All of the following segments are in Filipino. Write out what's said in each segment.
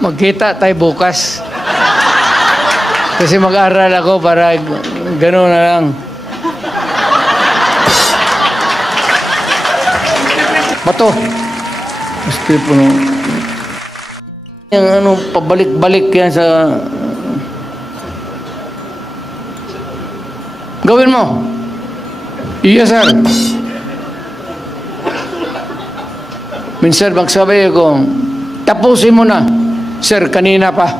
magkita tayo bukas. Kasi mag-aral ako para gano'n na lang. Bato. Gusto po no. Yung ano, pabalik-balik yan sa... Gawin mo. Iya, sir. Minsan magsabi ko, tapusin mo na. Sir, kanina pa.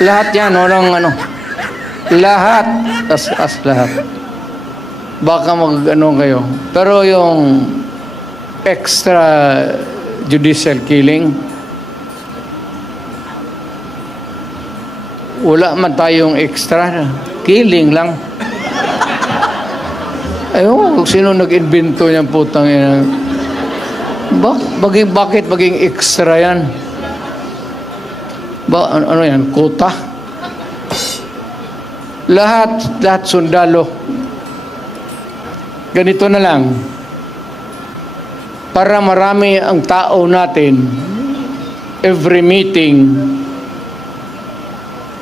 Lahat yan, walang ano. Lahat, as lahat. Baka mag-ano kayo. Pero yung extra judicial killing, wala man tayong extra. Killing lang. Ayun, kung sino nag-invento niyang putang yan. Bakit maging extra yan? Ano yan? Kota? Lahat sundalo. Ganito na lang. Para marami ang tao natin, every meeting,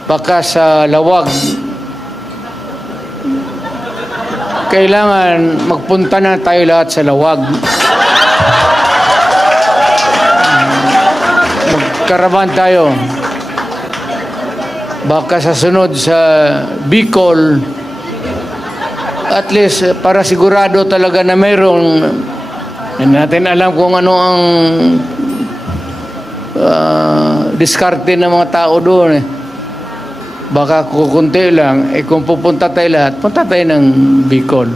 baka sa lawag, kailangan magpunta na tayo lahat sa lawag. Magkaraban tayo. Baka sa sunod sa Bicol, at least para sigurado talaga na mayroong, natin alam kung ano ang diskarte ng mga tao doon. Baka kukunti lang, kung pupunta tayo lahat, punta tayo ng Bicol.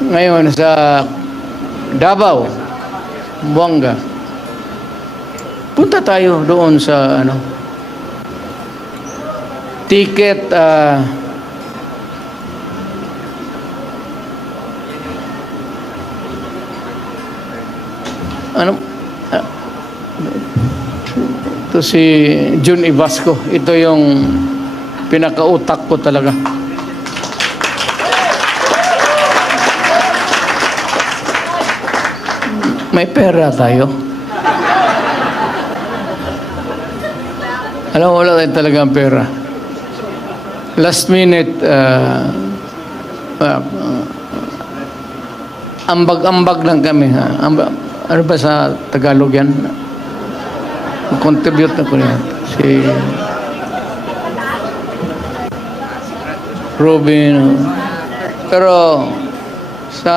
Ngayon sa Davao, Buanga, punta tayo doon sa ano, ticket ito si Jun Ibasco. Ito yung pinakautak ko talaga. May pera tayo. Alam mo, wala tayo talagang pera. Last minute, ambag-ambag lang kami. Ano ba sa Tagalog yan? Contribute na ko yan. Si Robin. Pero sa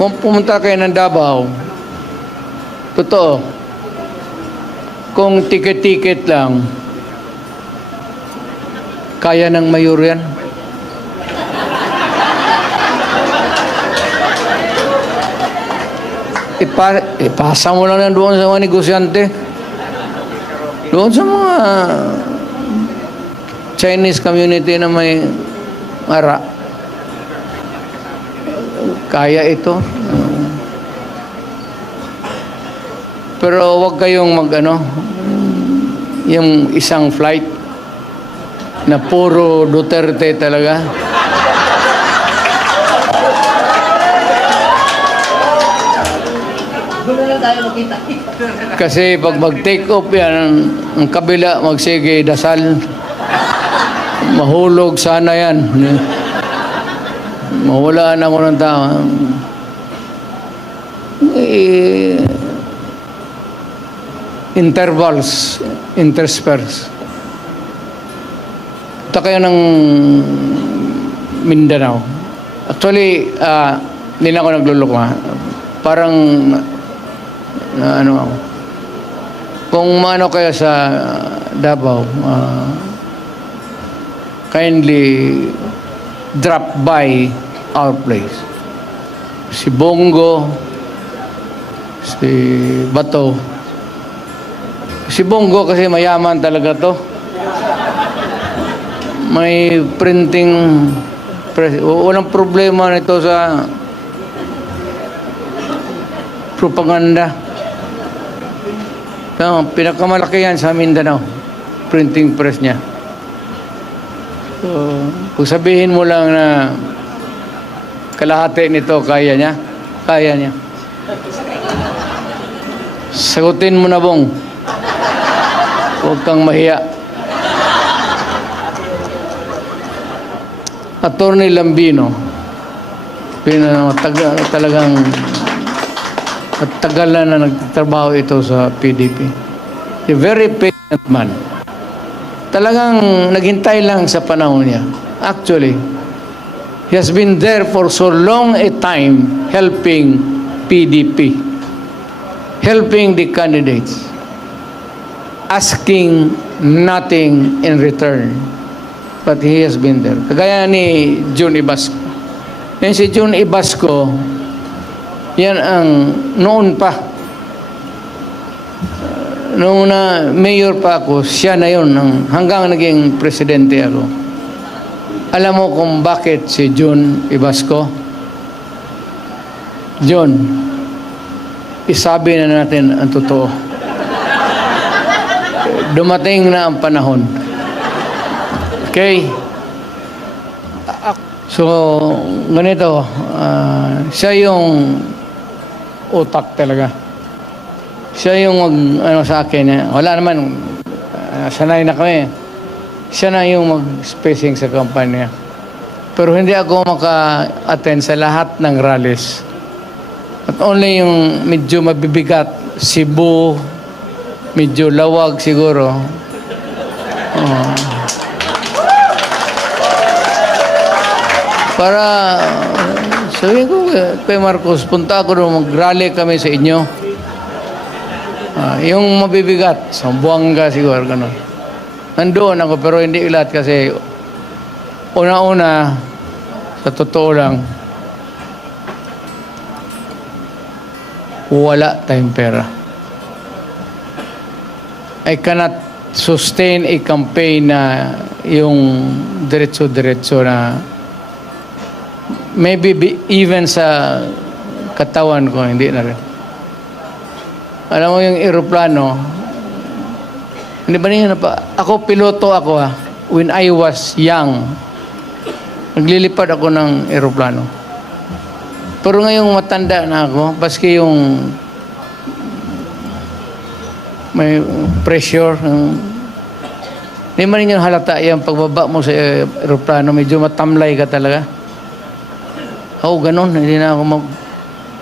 pumunta kayo ng Davao, totoo, kung ticket-ticket lang, kaya ng mayor yan. Ipasa mo lang doon sa mga negosyante. Doon sa mga Chinese community na may ara. Kaya ito. Pero wag kayong mag-ano, yung isang flight na puro Duterte talaga. Kasi pag mag-take off yan, ang kabila magsige dasal. Mahulog sana yan. Mahulaan ako ng tao. Intervals, intersperse. Ito kayo ng Mindanao. Actually, hindi na ako nagluloko. Parang ano ako. Kung maano kayo sa Davao, kindly drop by our place. Si Bongo, si Bato. Si Bongo kasi mayaman talaga to. May printing press. Walang problema nito sa propaganda. Pinakamalaki yan sa Mindanao. Printing press niya. So, kung sabihin mo lang na kalahati nito, kaya niya? Kaya niya. Sagutin mo na, Bong. Huwag kang mahiya. Attorney Lambino, talagang tagal na nagtatrabaho ito sa PDP. A very patient man. Talagang naghintay lang sa panahon niya. Actually, he has been there for so long a time helping PDP, helping the candidates, asking nothing in return. But he has been there. Kagaya ni June Ibasco. Yan si June Ibasco, yan ang noon pa. Noong na mayor pa ako, siya na yun. Hanggang naging presidente ako. Alam mo kung bakit si June Ibasco? John, isabi na natin ang totoo. Dumating na ang panahon. Okay? So, ganito, siya yung utak talaga. Siya yung sa akin, wala naman, sanay na kami. Siya na yung mag-spacing sa kampanya. Pero hindi ako maka-attend sa lahat ng rallies. At only yung medyo mabibigat, Cebu, medyo lawag siguro. Para sabihin ko kay Marcos, punta ako doon, mag-rally kami sa inyo. Yung mabibigat, sa Buanga siguro, gano'n. Nandoon ako, pero hindi ilat kasi una-una, sa totoo lang, wala tayong pera. I cannot sustain a campaign na yung diretso-diretso na maybe even sa katawan ko, hindi na rin. Alam mo yung aeroplano, hindi ba niya ako, piloto ako when I was young, naglilipad ako ng aeroplano. Pero ngayong matanda na ako, baski yung may pressure, hindi man ninyo halata yung pagbaba mo sa aeroplano, medyo matamlay ka talaga. Ganun, hindi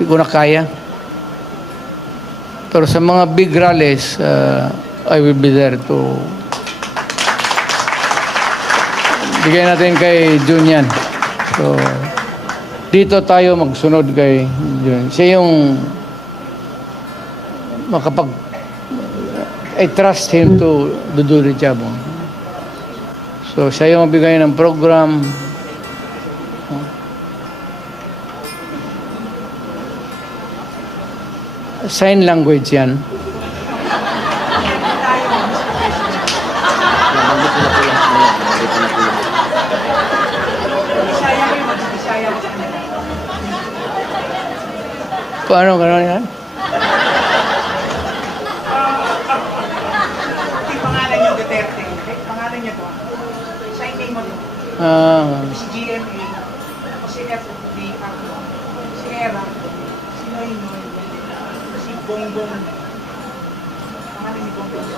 ko na kaya. Pero sa mga big rallies, I will be there to bigay natin kay Jun yan. So, dito tayo magsunod kay Jun. Siya yung I trust him to do the job. So, siya yung magbigay ng program. Sign language yan. Paano gano'n yan? Pangalan niyo Duterte. Pangalan niyo to. Sign name mo to. Si GMA. Si FB. Si Era. Si Noynoy. Si Bongbong. Pangalan ni Bongbong.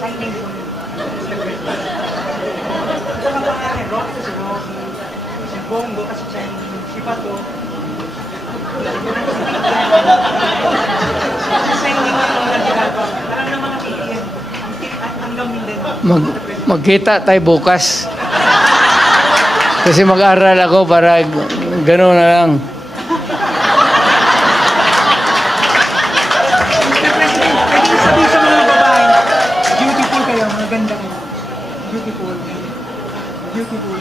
Sign name mo to. Ito ang pangalan. Rocky si Rocky. Si Bongo kasi si Bato. Magkita tayo bukas. Kasi mag-aaral ako para gano'n na lang. Sabihin sa mga babae, beautiful kayo, maganda kayo. Beautiful. Beautiful.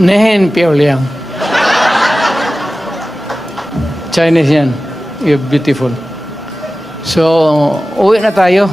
Nehen Piao Liang. Chinese yan. You're beautiful. So, uwi na tayo.